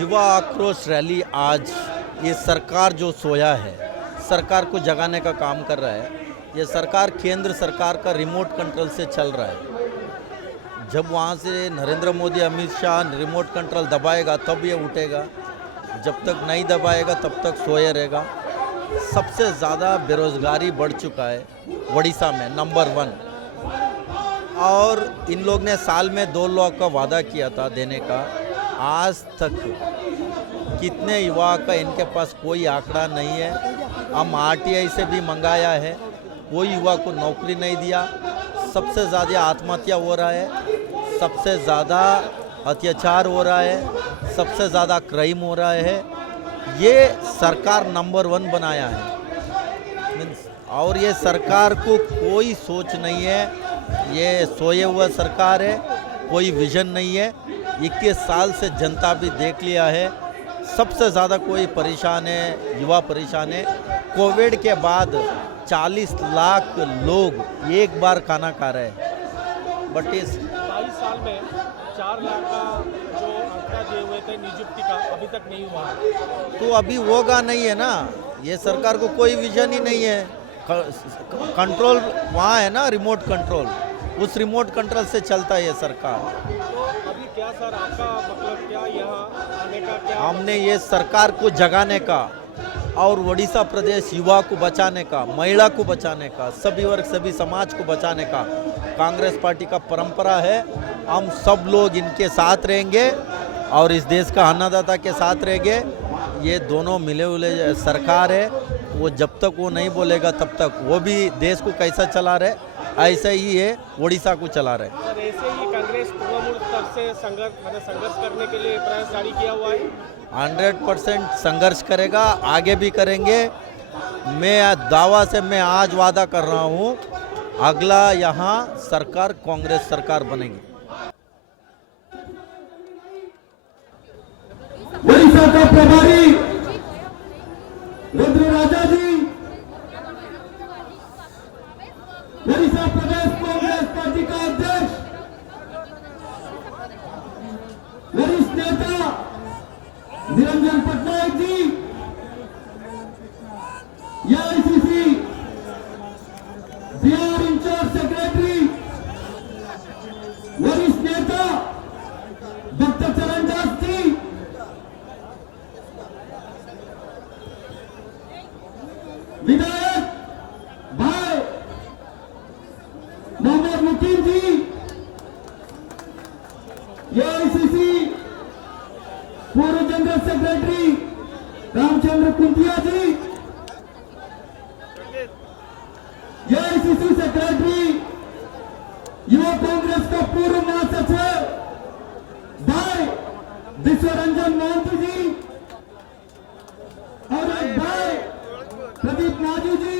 युवा आक्रोश रैली आज ये सरकार जो सोया है, सरकार को जगाने का काम कर रहा है। ये सरकार केंद्र सरकार का रिमोट कंट्रोल से चल रहा है। जब वहाँ से नरेंद्र मोदी अमित शाह रिमोट कंट्रोल दबाएगा तब ये उठेगा, जब तक नहीं दबाएगा तब तक सोए रहेगा। सबसे ज़्यादा बेरोज़गारी बढ़ चुका है उड़ीसा में, नंबर 1। और इन लोग ने साल में 2 लाख का वादा किया था देने का। आज तक कितने युवा का इनके पास कोई आंकड़ा नहीं है। हम आरटीआई से भी मंगाया है, कोई युवा को नौकरी नहीं दिया। सबसे ज़्यादा आत्महत्या हो रहा है, सबसे ज़्यादा अत्याचार हो रहा है, सबसे ज़्यादा क्राइम हो रहा है। ये सरकार नंबर 1 बनाया है। और ये सरकार को कोई सोच नहीं है, ये सोए हुआ सरकार है, कोई विजन नहीं है। 21 साल से जनता भी देख लिया है। सबसे ज़्यादा कोई परेशान है, युवा परेशान है। कोविड के बाद 40 लाख लोग एक बार खाना खा रहे हैं। बट इस 22 साल में 4 लाख का जो आंकड़ा दिए हुए थे नियुक्ति का, अभी तक नहीं हुआ। तो अभी होगा नहीं है ना। ये सरकार को कोई विजन ही नहीं है। कंट्रोल वहाँ है ना, रिमोट कंट्रोल। उस रिमोट कंट्रोल से चलता है ये सरकार। तो अभी क्या सर आपका मतलब क्या यहाँ आने का क्या? हमने ये सरकार को जगाने का और उड़ीसा प्रदेश युवा को बचाने का, महिला को बचाने का, सभी वर्ग सभी समाज को बचाने का कांग्रेस पार्टी का परंपरा है। हम सब लोग इनके साथ रहेंगे और इस देश का अन्नदाता के साथ रहेंगे। ये दोनों मिले हुए सरकार है, वो जब तक वो नहीं बोलेगा तब तक वो भी देश को कैसा चला रहे, ऐसा ही है उड़ीसा को चला रहे। सर ऐसे ही कांग्रेस तृणमूल स्तर से संघर्ष करने के लिए प्रयास जारी किया हुआ है। 100% संघर्ष करेगा, आगे भी करेंगे। मैं दावा से मैं आज वादा कर रहा हूँ, अगला यहाँ सरकार कांग्रेस सरकार बनेगी। उड़ीसा का प्रभारी रुद्र राजा जी, उड़ीसा प्रदेश कांग्रेस पार्टी का अध्यक्ष, वरिष्ठ नेता Niranjan Patnaik ji, AICC Bihar in charge secretary, वरिष्ठ नेता डॉक्टर चरण दास जी, विधायक भाई मोहम्मद मुकीम जी, एआईसीसी पूर्व जनरल सेक्रेटरी रामचंद्र कुंतिया जी, एआईसीसी सेक्रेटरी युवा कांग्रेस का पूर्व महासचिव भाई विश्वरंजन महंती जी, और एक भाई प्रदीप नाजू जी,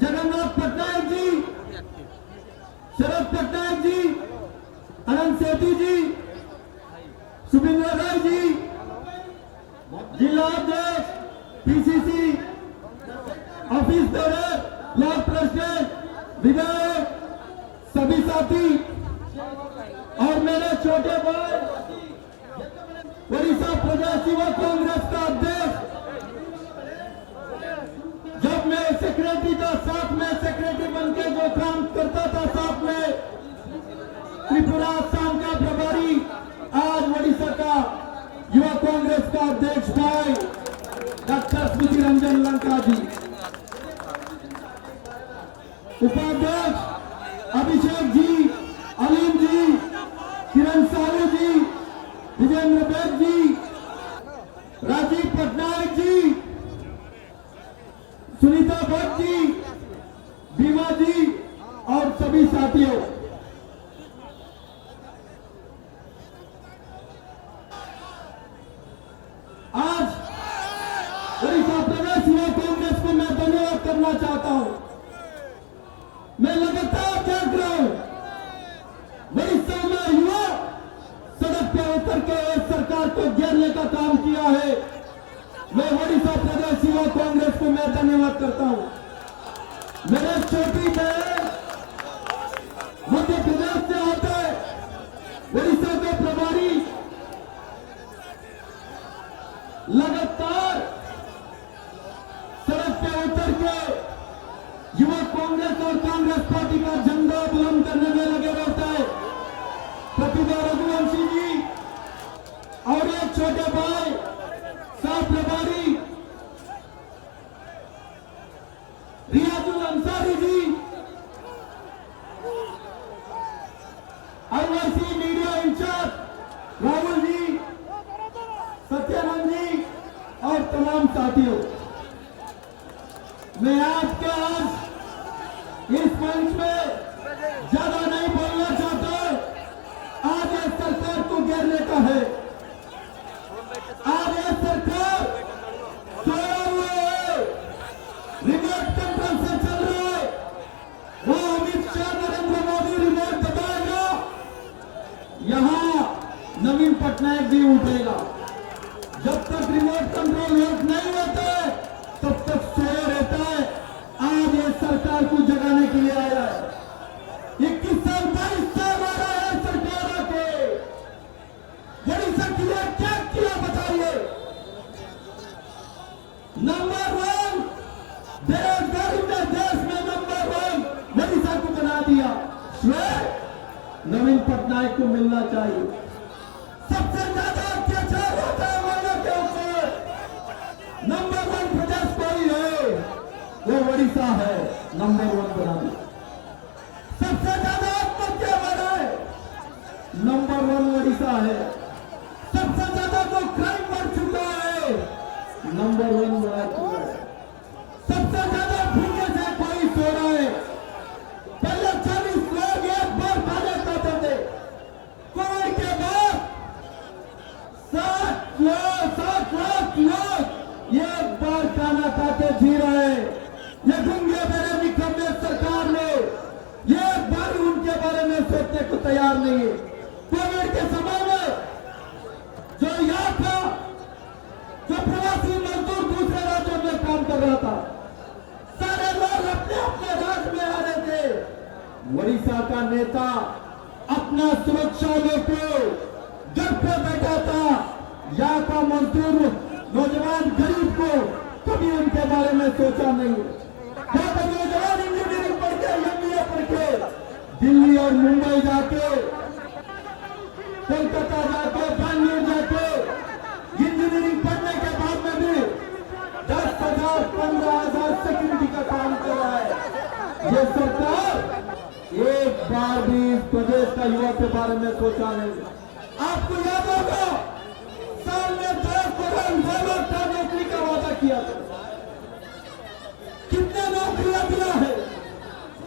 जगन्नाथ पटनायक जी, शरद पटनायक जी, अनंत सेठी जी, सुबिंदर राय जी, जिला अध्यक्ष PCC office bearer, block president, विधायक, सभी साथी और मेरे छोटे भाई उड़ीसा प्रदेश युवा कांग्रेस का अध्यक्ष। जब मैं सेक्रेटरी था, साथ में सेक्रेटरी बनके जो काम करता था, साथ में त्रिपुरा असम का प्रभारी, आज उड़ीसा का युवा कांग्रेस का अध्यक्ष भाई डॉक्टर स्मृति रंजन लंका जी, उपाध्यक्ष अभिषेक जी, अलीम जी, किरण साहू जी, विजेंद्र बैद जी, राजीव पटनायक जी, सुनीता भट्ट जी, बीमा जी और सभी साथियों, आज उड़ीसा प्रदेश युवा कांग्रेस को मैं धन्यवाद करना चाहता हूं। मैं लगातार देख रहा हूं उड़ीसा में युवा सड़क पे उतर के इस सरकार को घेरने का काम किया है। मैं उड़ीसा प्रदेश युवा कांग्रेस को मैं धन्यवाद करता हूं। मेरे छोटी बहन मध्य प्रदेश से आते उड़ीसा के प्रभारी मेरे छोटे भाई साफ प्रभारी Riyazul Ansari ji, IIC media in charge Rahul ji, Satyanand जी और तमाम साथियों, मैं आपके आज इस मंच में ज्यादा नहीं बोलना चाहता। आज ये सरकार को घेरने का है। आज ये सरकार सोया हुए है, रिमोट कंट्रोल से चल रहा है। वो अमित शाह नरेंद्र मोदी रिमोट दबाएगा, यहां नवीन पटनायक भी उठेगा। जब तक रिमोट कंट्रोल नहीं होता है तब तक सोया रहता है। आज ये सरकार को जगाने के लिए आया है। 21 साल 22 साल आ रहा है सरकार के, बड़ी सरकार क्या किया बताइए। नंबर 1 बेरोजगारी में देश में नंबर 1 मोदी साहब को बना दिया। श्रेय नवीन पटनायक को मिलना चाहिए। सबसे ज्यादा अत्याचार होता है महिला के ऊपर, नंबर 1 प्रदेश कोई है वो ओडिशा है, नंबर 1 बना दिया। सबसे ज्यादा आत्महत्या बढ़ा है, नंबर 1 ओडिशा है। सबसे ज्यादा जो क्राइम बढ़ चुका है, नंबर 1 बढ़ा चुका है। सबसे ज्यादा भूखे से कोई सो रहा है। पहले 40 लोग एक बार खाना खाते थे, कोविड के बाद 7 लाख लोग एक बार खाना खाते जी रहे हैं। ये गुंगे मेरे निकम्मे सरकार ने एक बार उनके बारे में सोचने को तैयार नहीं है। कोविड के समय में जो यहाँ था, जो प्रवासी मजदूर दूसरे राज्यों में काम कर रहा था, सारे लोग अपने अपने राज्य में आ रहे थे। ओडिशा का नेता अपना सुरक्षा लेके घर पे बैठा था। यहाँ का मजदूर नौजवान गरीब को कभी उनके बारे में सोचा नहीं। यहाँ का नौजवान इंजीनियरिंग पढ़ के, MBA पढ़ के दिल्ली और मुंबई जाके, कोलकाता जाके, बैंगलोर जाके इंजीनियरिंग पढ़ने के बाद में भी 10,000 15,000 सिक्योरिटी का काम कर रहा है। ये सरकार एक बार भी इस प्रदेश का युवा के बारे में सोचा नहीं। आपको याद होगा साल में 10 करोड़ 2 लाख का नौकरी का वादा किया था। कितने नौकरियां दिया है?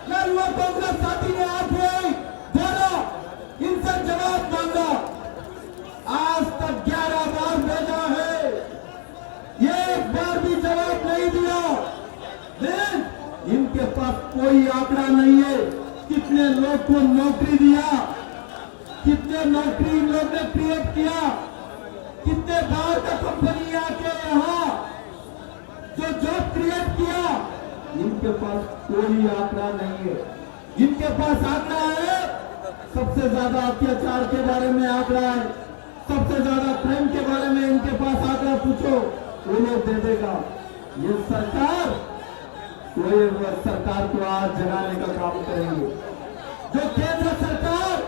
क्या युवा कांग्रेस साथी ने आके बोला, इनसे जवाब मांगा? आज तक 11 बार भेजा है, एक बार भी जवाब नहीं दिया। लेकिन इनके पास कोई आंकड़ा नहीं है कितने लोग को नौकरी दिया, कितने नौकरी इन लोग ने क्रिएट किया, कितने बाहर का कंपनी आके यहाँ जो जॉब क्रिएट किया। इनके पास कोई आंकड़ा नहीं है। इनके पास आंकड़ा है, सबसे ज्यादा अत्याचार के बारे में आंकड़ा है, सबसे ज्यादा प्रेम के बारे में इनके पास आंकड़ा पूछो वो लोग दे देगा। ये सरकार कोई सरकार को आज जगाने का काम करेंगे। जो केंद्र सरकार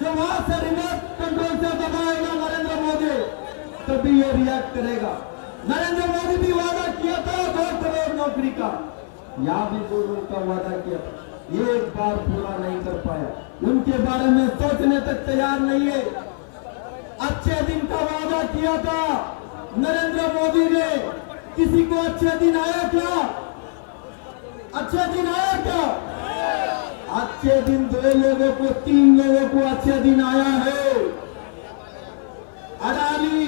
जो वहां से रिमोट कंट्रोल से दबाएगा नरेंद्र मोदी, तभी ये रिएक्ट करेगा। नरेंद्र मोदी भी वादा किया था 2 करोड़ नौकरी का, यहाँ भी 2 करोड़ का वादा किया, एक बार पूरा नहीं कर पाया। उनके बारे में सोचने तक तैयार नहीं है। अच्छे दिन का वादा किया था नरेंद्र मोदी ने, किसी को अच्छे दिन आया क्या? अच्छे दिन आया क्या? अच्छे दिन 2 लोगों को 3 लोगों को अच्छे दिन आया है। अडानी,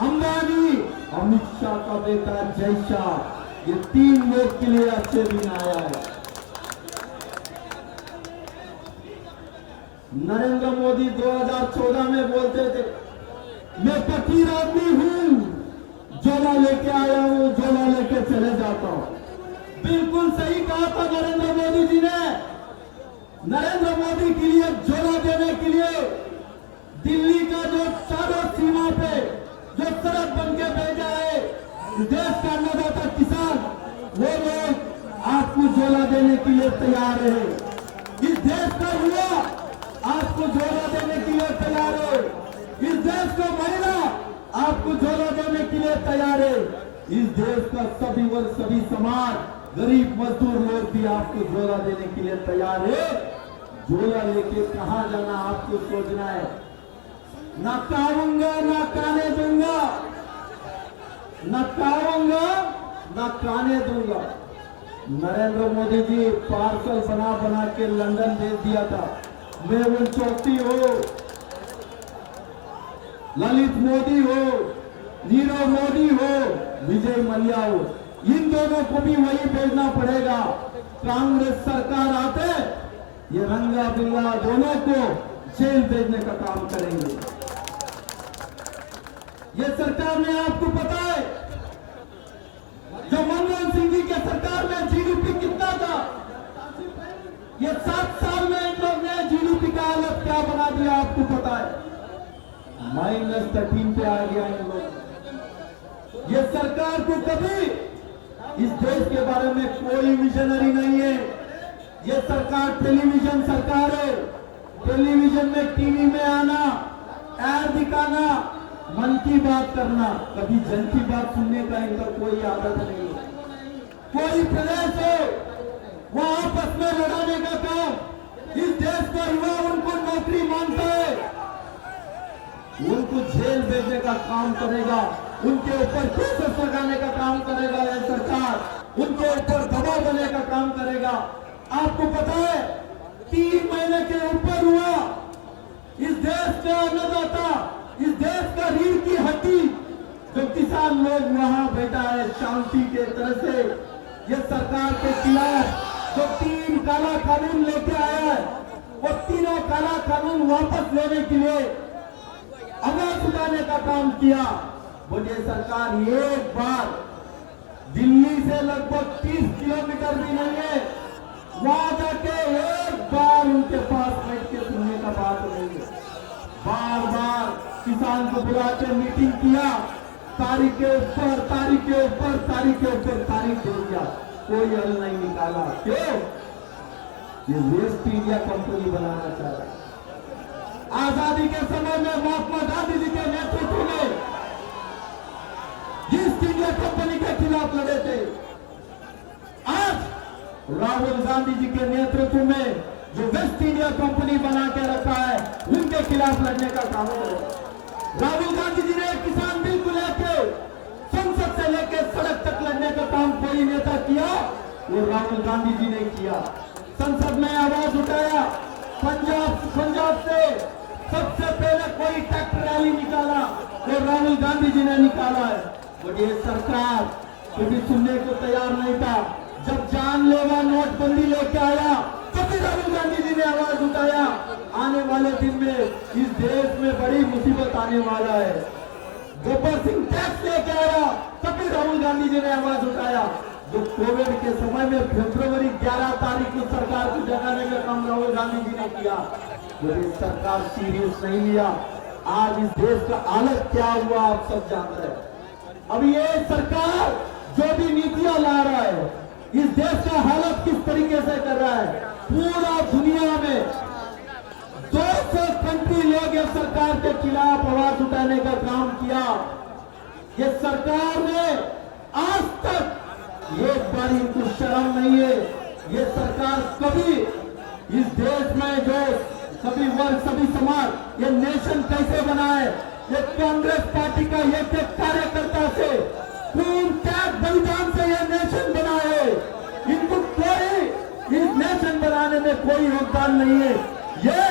अंबानी, अमित शाह का बेटा जय शाह, ये 3 लोग के लिए अच्छे दिन आया है। नरेंद्र मोदी 2014 में बोलते थे मैं फकीर आदमी हूं, झोला लेके आया हूं, झोला लेके चले जाता हूं। बिल्कुल सही कहा था नरेंद्र मोदी जी ने। नरेंद्र मोदी के लिए झोला देने के लिए दिल्ली का जो चारों सीमा पे जो सड़क बन के भेजा है देश का अन्नदाता किसान, वो लोग आपको झोला देने के लिए तैयार है। इस देश का युवा आपको झोला देने के लिए तैयार है। इस देश को महिला आपको झोला देने के लिए तैयार है। इस देश का सभी वर्ग, सभी समाज, गरीब मजदूर लोग भी आपको झोला देने के लिए तैयार है। झोला लेके कहां जाना आपको सोचना है। ना खाऊंगा ना खाने दूंगा, ना खाऊंगा ना खाने दूंगा। नरेंद्र मोदी जी पार्सल बना बना के लंदन भेज दिया था। मेहुल चौकसी हो, ललित मोदी हो, नीरव मोदी हो, विजय मल्ल्या हो, इन दोनों को भी वही भेजना पड़ेगा। कांग्रेस सरकार आते ये रंगा बिल्ला दोनों को जेल भेजने का काम करेंगे। ये सरकार में आपको पता है जो मनमोहन सिंह जी के सरकार में जीडीपी कितना था, ये 7 साल में इन लोग ने जीडीपी का हालत क्या बना दिया आपको पता है। -13 पे आ गया इन लोग। ये सरकार को कभी इस देश के बारे में कोई विजनरी नहीं है। ये सरकार टेलीविजन सरकार है। टेलीविजन में, टीवी में आना, ऐड दिखाना, मन की बात करना, कभी जन की बात सुनने का इनका कोई आदत नहीं है। कोई प्रदेश है वो आपस में लड़ाने का काम, इस देश का युवा उनको नौकरी मांगता है, उनको जेल भेजने का काम करेगा, उनके ऊपर केसेस लगाने का काम करेगा यह सरकार, उनके ऊपर दबाव देने का काम करेगा। आपको पता है 3 महीने के ऊपर हुआ इस देश का अन्नदाता, इस देश का रीढ़ की हड्डी जो किसान लोग वहां बैठा है शांति के तरह से, ये सरकार के खिलाफ जो 3 काला कानून लेके आया है, वो तीनों काला कानून वापस लेने के लिए आवाज उठाने का काम किया। मुझे सरकार एक बार दिल्ली से लगभग 30 किलोमीटर भी नहीं है, वहां जाके एक बार उनके पास बैठ के सुनने का बात नहीं है। बार बार किसान को बुला के मीटिंग किया, तारीख के ऊपर तारीख के ऊपर तारीख के ऊपर तारीख दे दिया, कोई हल नहीं निकाला। क्यों? ये वेस्ट इंडिया कंपनी बनाना चाह रहा है। आजादी के समय में महात्मा गांधी जी के नेतृत्व में ईस्ट इंडिया कंपनी के खिलाफ लड़े थे। आज राहुल गांधी जी के नेतृत्व में जो वेस्ट इंडिया कंपनी बना के रखा है, उनके खिलाफ लड़ने का काम करो। राहुल गांधी जी ने किसान बिल को लेके संसद से लेके सड़क तक लड़ने का काम कोई नेता किया, वो राहुल गांधी जी ने किया। संसद में आवाज उठाया, पंजाब से सबसे पहले कोई ट्रैक्टर रैली निकाला, वो राहुल गांधी जी ने निकाला है। और ये सरकार कभी सुनने को तैयार नहीं था। जब जानलेवा नोटबंदी लेके आया, तभी राहुल गांधी जी ने आवाज उठाया। आने वाले दिन में इस देश में बड़ी मुसीबत आने वाला है। गब्बर सिंह टैक्स लेके आया, तभी राहुल गांधी जी ने आवाज उठाया। जो कोविड के समय में फरवरी 11 तारीख को सरकार को जगाने का काम राहुल गांधी जी ने किया, लेकिन सरकार सीरियस नहीं लिया। आज इस देश का हालत क्या हुआ आप सब जानते हैं। अब ये सरकार जो भी नीतियां ला रहा है, इस देश का हालत किस तरीके से कर रहा है। पूरा दुनिया में 200 कंट्री लोग इस सरकार के खिलाफ आवाज उठाने का काम किया। ये सरकार ने आज तक एक बार इनको शर्म नहीं है। ये सरकार कभी इस देश में जो सभी वर्ग, सभी समाज, ये नेशन कैसे बना है, ये कांग्रेस पार्टी का एक एक कार्यकर्ता से खून त्याग बलिदान से ये नेशन बना है। इनको कोई इस नेशन बनाने में कोई योगदान नहीं है। ये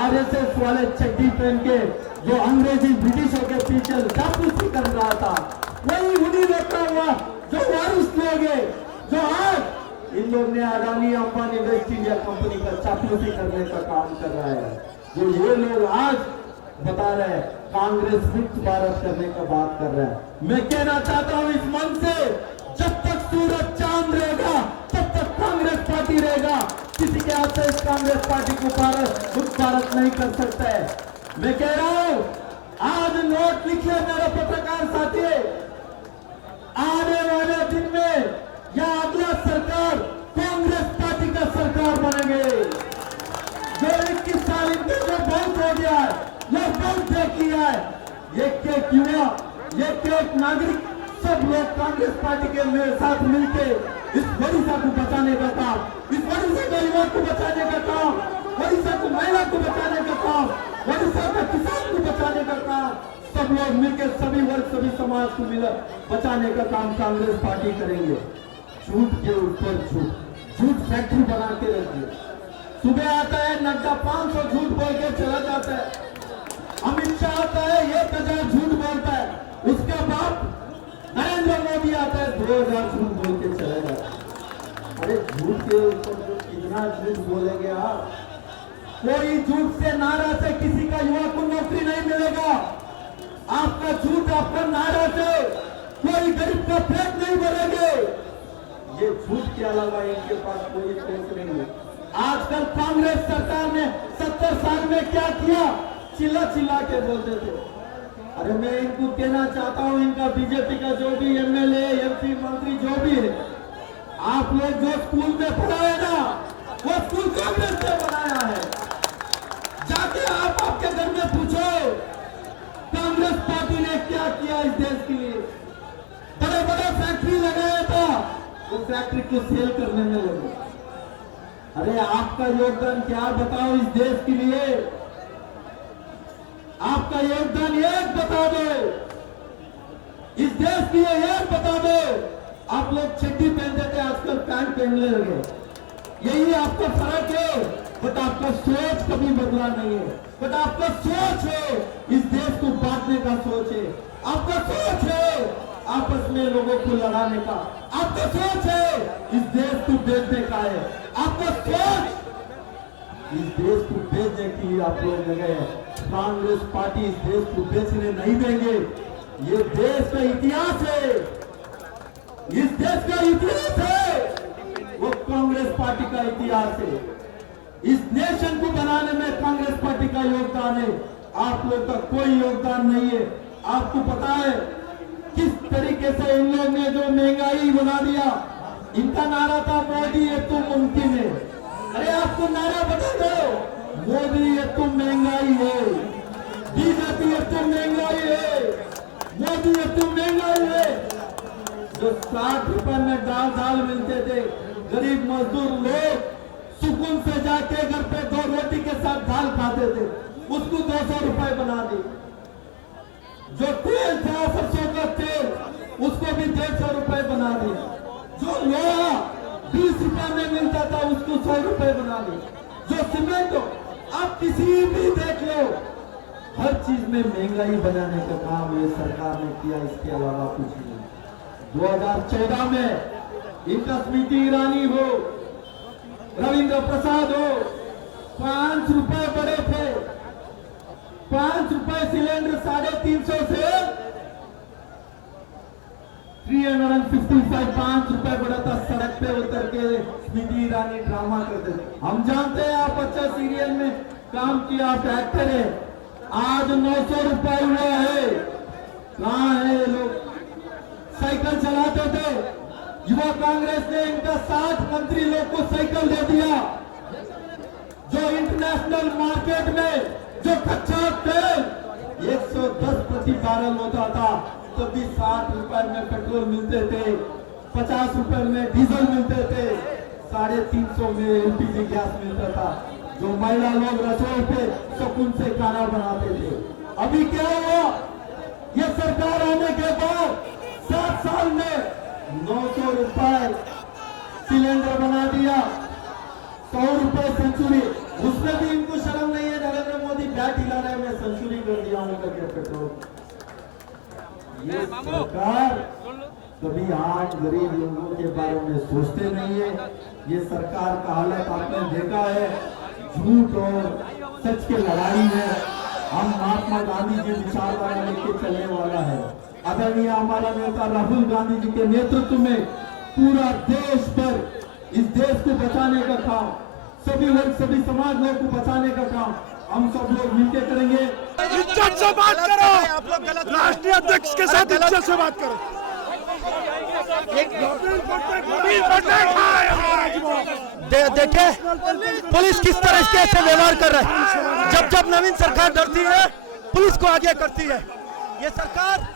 आरएसएस वाले चड्डी पहन के जो अंग्रेजी ब्रिटिशों के पीछे जासूसी कर रहा था, वही उन्हीं रोका हुआ जो वारिस लोग हैं, जो आज इन लोग ने Adani Ambani waste India company का चापलूसी करने का काम कर रहा है। जो ये लोग आज बता रहे हैं कांग्रेस मुक्त भारत करने का बात कर रहा है। मैं कहना चाहता हूं इस मन से, जब तक सूरज चांद रहेगा तब तक कांग्रेस पार्टी रहेगा। किसी के हाथ से इस कांग्रेस पार्टी को मुक्त भारत नहीं कर सकता है। मैं कह रहा हूं आज नोट लिखिए मेरे पत्रकार साथी, आने वाले दिन में या अगला सरकार कांग्रेस पार्टी का सरकार बनेंगे। जो 21 साल इनके जो बहुत हो गया है, ये बहुत तय किया है। एक युवा ये एक नागरिक सब लोग कांग्रेस पार्टी के साथ मिलके इस ओडिशा को बचाने का काम, इस ओडिशा के युवा को बचाने का काम, ओडिशा को महिला को बचाने का काम, ओडिशा के किसान को बचाने का काम, सब लोग मिलकर सभी वर्ग सभी समाज को मिलकर बचाने का काम कांग्रेस पार्टी करेंगे। झूठ के ऊपर झूठ, झूठ फैक्ट्री बना के रखिए। सुबह आता है नड्डा 500 झूठ बोल के चला जाता है, अमित शाह आता है 1000 झूठ बोलता है, उसके बाद नरेंद्र मोदी आता है 2000 झूठ बोल के चला जाता है। अरे झूठ के ऊपर कितना झूठ बोलेंगे आप? कोई झूठ से नारा से किसी का युवा को नौकरी नहीं मिलेगा। आपका झूठ आपका नारा से कोई गरीब का पेट नहीं भरेंगे। ये झूठ के अलावा इनके पास कोई सोच नहीं है। आजकल कांग्रेस सरकार ने 70 साल में क्या किया? चिल्ला चिल्ला के बोलते थे। अरे मैं इनको कहना चाहता हूं, इनका बीजेपी का जो भी एमएलए एमपी मंत्री जो भी है, आप लोग जो स्कूल में पढ़ा है ना, वो स्कूल कांग्रेस ने बनाया है। जाके आप आपके घर में पूछो कांग्रेस पार्टी ने क्या किया इस देश के लिए। बड़े बड़े फैक्ट्री लगाया था, वो फैक्ट्री को सेल करने में लगे। अरे आपका योगदान क्या बताओ इस देश के लिए? आपका योगदान एक बता दो, इस देश के लिए एक बता दो। आप लोग चड्डी पहनते थे, आजकल पैंट पहनने लगे, यही आपका फर्क है। बट आपका सोच कभी बदला नहीं है। बट आपका सोच है इस देश को बांटने का सोच है, आपका सोच है आपस में लोगों को लड़ाने का, आपका सोच है इस देश को बेचने का है, आपका सोच इस देश को बेचने के लिए आप लोग लगे हैं। कांग्रेस पार्टी इस देश को बेचने नहीं देंगे। ये देश का इतिहास है, इस देश का इतिहास है, वो कांग्रेस पार्टी का इतिहास है। इस नेशन को बनाने में कांग्रेस पार्टी का योगदान है, आप लोग का कोई योगदान नहीं है। आपको पता है किस तरीके से इन लोगों ने जो महंगाई बना दिया। इनका नारा था मोदी ये तो मुमकिन है। अरे आपको नारा बता दो, मोदी ये तो महंगाई है, बीजेपी ये तो महंगाई है, मोदी ये तो महंगाई है। जो 60 रुपए में दाल मिलते थे, गरीब मजदूर लोग सुकून से जाके घर पे 2 रोटी के साथ दाल खाते थे, उसको 200 रुपए बना दी। जो तेल था सरसों का तेल, उसको भी 150 रुपए बना दिया। जो लोहा 20 रुपए में मिलता था, उसको 100 रुपए बना दी। जो सीमेंट आप किसी भी देख लो, हर चीज में महंगाई बनाने का काम ये सरकार ने किया, इसके अलावा कुछ नहीं। 2014 में इनका स्मृति ईरानी हो, रविंद्र प्रसाद हो, 5 रुपए बड़े थे, 5 रुपए सिलेंडर 350 से 355 5 रुपए बड़ा था। सड़क पे उतर के स्मृति ईरानी ड्रामा करते थे। हम जानते हैं आप अच्छा सीरियल में काम किया, आप एक्टर है। आज 900 रुपए हुआ है। कहाँ है लोग? साइकिल चलाते थे, युवा कांग्रेस ने इनका 60 मंत्री लोग को साइकिल दे दिया। जो इंटरनेशनल मार्केट में जो कच्चा तेल 110 प्रति बैरल होता था, तभी 60 रुपए में पेट्रोल मिलते थे, 50 रुपए में डीजल मिलते थे, 350 में एलपीजी गैस मिलता था। जो महिला लोग रसोई पे सुकून से खाना बनाते थे। अभी क्या हुआ? ये सरकार आने के बाद 7 साल में 900 रुपए सिलेंडर बना दिया, 100 रुपए सेंचुरी। उसमें भी इनको शर्म नहीं है। नरेंद्र मोदी बैट हिला रहे, मैं सेंचुरी कर दिया हूं करके पेट्रोल। ये सरकार कभी आज गरीब लोगों के बारे में सोचते नहीं है। ये सरकार का हालत आपने देखा है, झूठ और सच की लड़ाई है। हम महात्मा गांधी जी विचारधारा लेके चलने वाला है। आदरणीय हमारा नेता राहुल गांधी जी के नेतृत्व में पूरा देश पर इस देश को बचाने का काम, सभी वर्ग सभी समाज लोग को बचाने का काम हम सब लोग मिलकर करेंगे। इज्जत से बात करो, राष्ट्रीय अध्यक्ष के साथ इज्जत से बात करो। देखे पुलिस किस तरह से व्यवहार कर रहा है। जब जब नवीन सरकार डरती है, पुलिस को आगे करती है। ये सरकार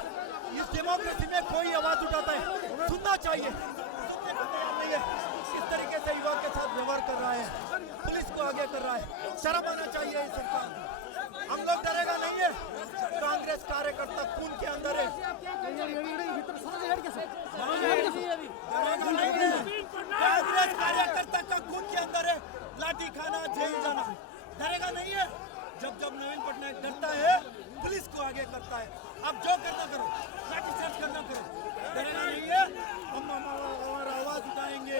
इस डेमोक्रेसी में कोई आवाज उठाता है सुनना चाहिए, सुनने को तैयार नहीं है। किस तरीके से युवा के साथ व्यवहार कर रहा है, पुलिस को आगे कर रहा है, शर्म आना चाहिए इस सरकार को। हम लोग डरेगा नहीं है, कांग्रेस कार्यकर्ता खून के अंदर है, डरेगा नहीं है। कांग्रेस कार्यकर्ता का खून के अंदर है, लाठी खाना, जेल जाना, डरेगा नहीं है। जब जब नवीन पटनायक डरता है, पुलिस को आगे करता है। आप जो करना करो, लाठी चार्ज करना करो, डरेगा नहीं है। हम हमारा आवाज उठाएंगे।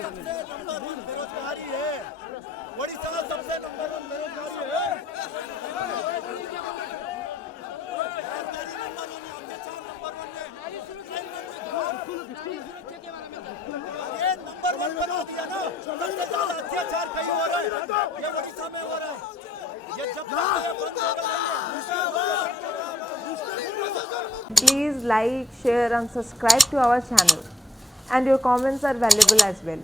सबसे नंबर 1 बेरोजगारी है, ओडिशा में सबसे नंबर 1 बेरोजगारी है। बेरोजगारी नंबर 1 है, अत्याचार नंबर 1 है, ये नंबर 1 बना दिया ना। सबसे ज्यादा अत्याचार कहीं हो रहा है, ये ओडिशा में हो रहा है। ये जब तक ये बंद होगा नहीं। Please like, share and subscribe to our channel. And your comments are valuable as well.